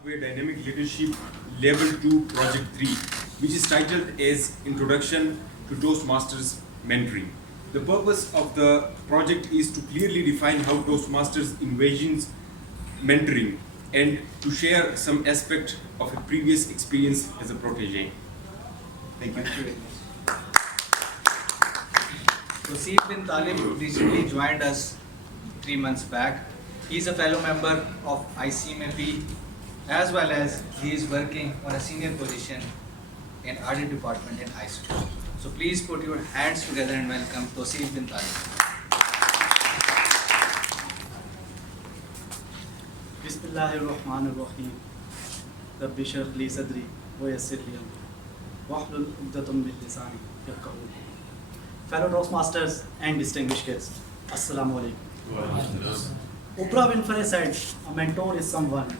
Pathway Dynamic Leadership Level 2 Project 3, which is titled as Introduction to Toastmasters Mentoring. The purpose of the project is to clearly define how Toastmasters envisions mentoring and to share some aspect of a previous experience as a protege. Thank you. Touseef-bin-Talib recently joined us 3 months back. He is a fellow member of ICMAP as well as he is working on a senior position in audit department in ICMAP. So please put your hands together and welcome Touseef-bin-Talib. Bismillahirrahmanirrahim. Rabbi shrah li sadri wa yassir li amri wahlul 'uqdatam min lisani yafqahu qawli. Fellow Toastmasters and distinguished guests, Assalamu alaikum. Oprah Winfrey said, a mentor is someone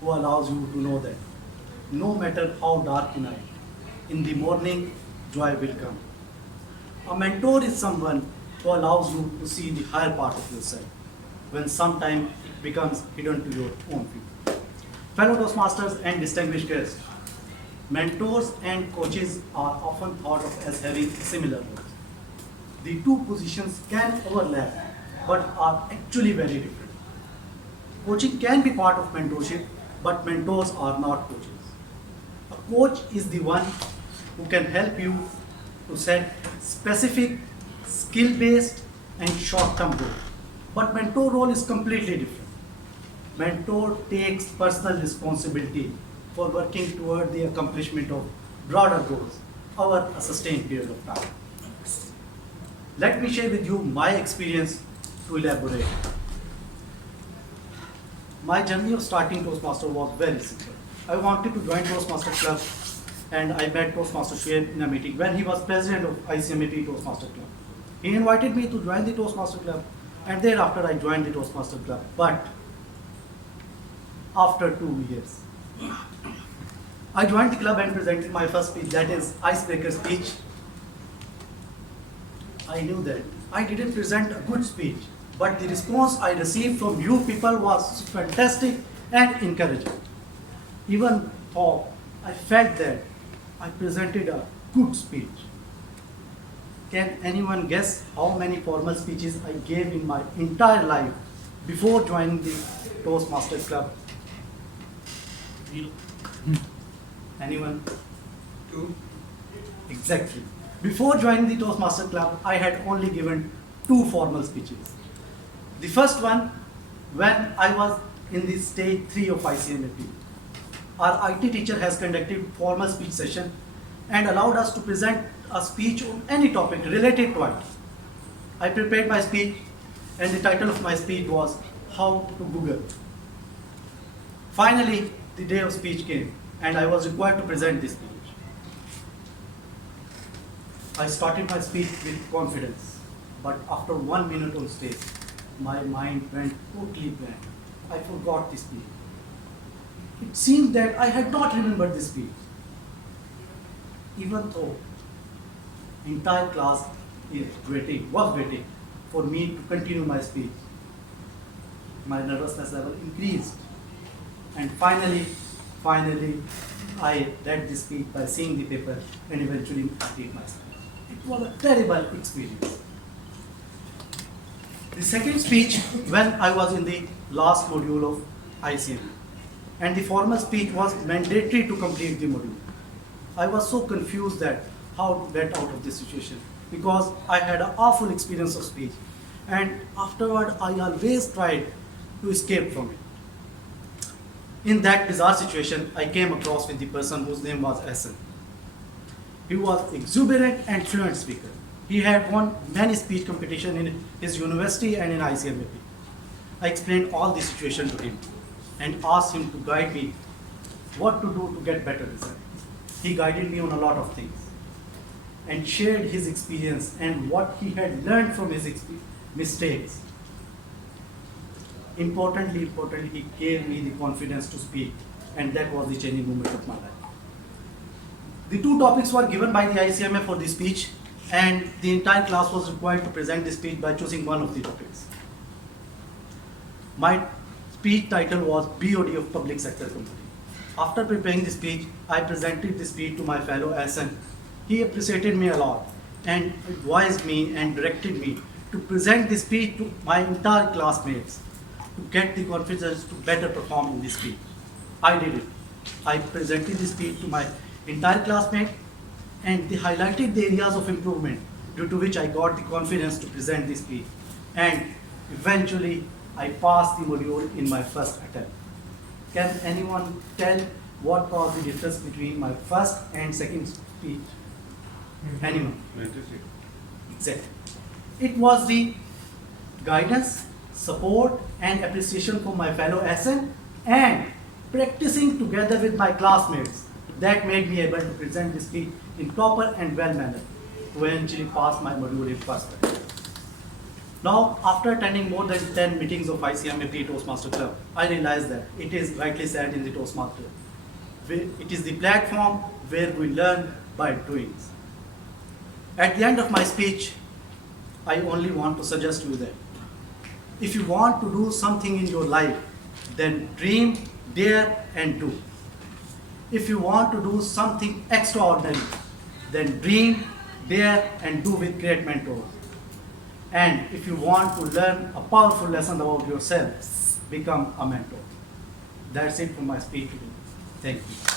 who allows you to know that no matter how dark the night, in the morning joy will come. A mentor is someone who allows you to see the higher part of yourself when sometimes it becomes hidden to your own view. Fellow Toastmasters and distinguished guests, mentors and coaches are often thought of as having similar roles. The two positions can overlap but are actually very different. Coaching can be part of mentorship, but mentors are not coaches. A coach is the one who can help you to set specific, skill-based and short-term goals. But mentor role is completely different. Mentor takes personal responsibility for working toward the accomplishment of broader goals over a sustained period of time. Let me share with you my experience to elaborate. My journey of starting Toastmaster was very simple. I wanted to join Toastmaster Club and I met Toastmaster Touseef in a meeting when he was president of ICMAP Toastmaster Club. He invited me to join the Toastmaster Club and thereafter I joined the Toastmaster Club. But after 2 years, I joined the club and presented my first speech, that is icebreaker speech. I knew that I didn't present a good speech, but the response I received from you people was fantastic and encouraging. Even though I felt that I presented a good speech. Can anyone guess how many formal speeches I gave in my entire life before joining the Toastmaster Club? Anyone? 2. Exactly. Before joining the Toastmaster Club, I had only given 2 formal speeches. The first one, when I was in the stage 3 of ICMAP. Our IT teacher has conducted formal speech session and allowed us to present a speech on any topic related to IT. I prepared my speech and the title of my speech was How to Google. Finally, the day of speech came and I was required to present this speech. I started my speech with confidence, but after 1 minute on stage, my mind went totally blank. I forgot the speech. It seemed that I had not remembered the speech. Even though entire class was waiting for me to continue my speech, my nervousness level increased. And finally, I read the speech by seeing the paper and eventually I did my speech. It was a terrible experience. The second speech, when I was in the last module of ICM, and the formal speech was mandatory to complete the module. I was so confused that how to get out of this situation because I had an awful experience of speech, and afterward I always tried to escape from it. In that bizarre situation, I came across with the person whose name was Hassan. He was exuberant and fluent speaker. He had won many speech competitions in his university and in ICMAP. I explained all the situation to him and asked him to guide me what to do to get better results. He guided me on a lot of things and shared his experience and what he had learned from his mistakes. Importantly, he gave me the confidence to speak, and that was the changing moment of my life. The 2 topics were given by the ICMA for the speech, and the entire class was required to present the speech by choosing one of the topics. My speech title was BOD of Public Sector Company. After preparing the speech, I presented the speech to my fellow SN. He appreciated me a lot and advised me and directed me to present the speech to my entire classmates to get the confidence to better perform in the speech. I did it. I presented the speech to my entire classmate and they highlighted the areas of improvement due to which I got the confidence to present the speech. And eventually, I passed the module in my first attempt. Can anyone tell what was the difference between my first and second speech? Anyone? Exactly. It was the guidance, support, and appreciation from my fellow SN and practicing together with my classmates that made me able to present the speech in proper and well manner to eventually pass my module in first attempt. Now, after attending more than 10 meetings of ICMAP Toastmaster Club, I realized that it is rightly said in the Toastmaster Club. It is the platform where we learn by doing. At the end of my speech, I only want to suggest you that if you want to do something in your life, then dream, dare, and do. If you want to do something extraordinary, then dream, dare, and do with great mentors. And if you want to learn a powerful lesson about yourself, become a mentor. That's it for my speech today. Thank you.